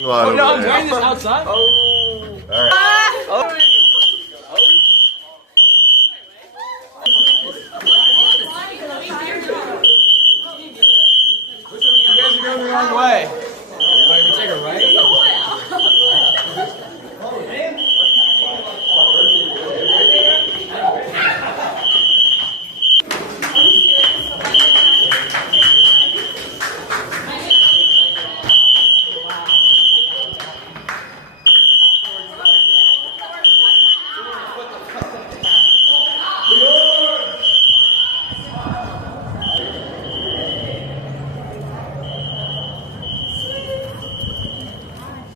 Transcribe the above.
Oh no, I'm wearing this outside. Oh. All right. Oh. You guys are going the wrong way.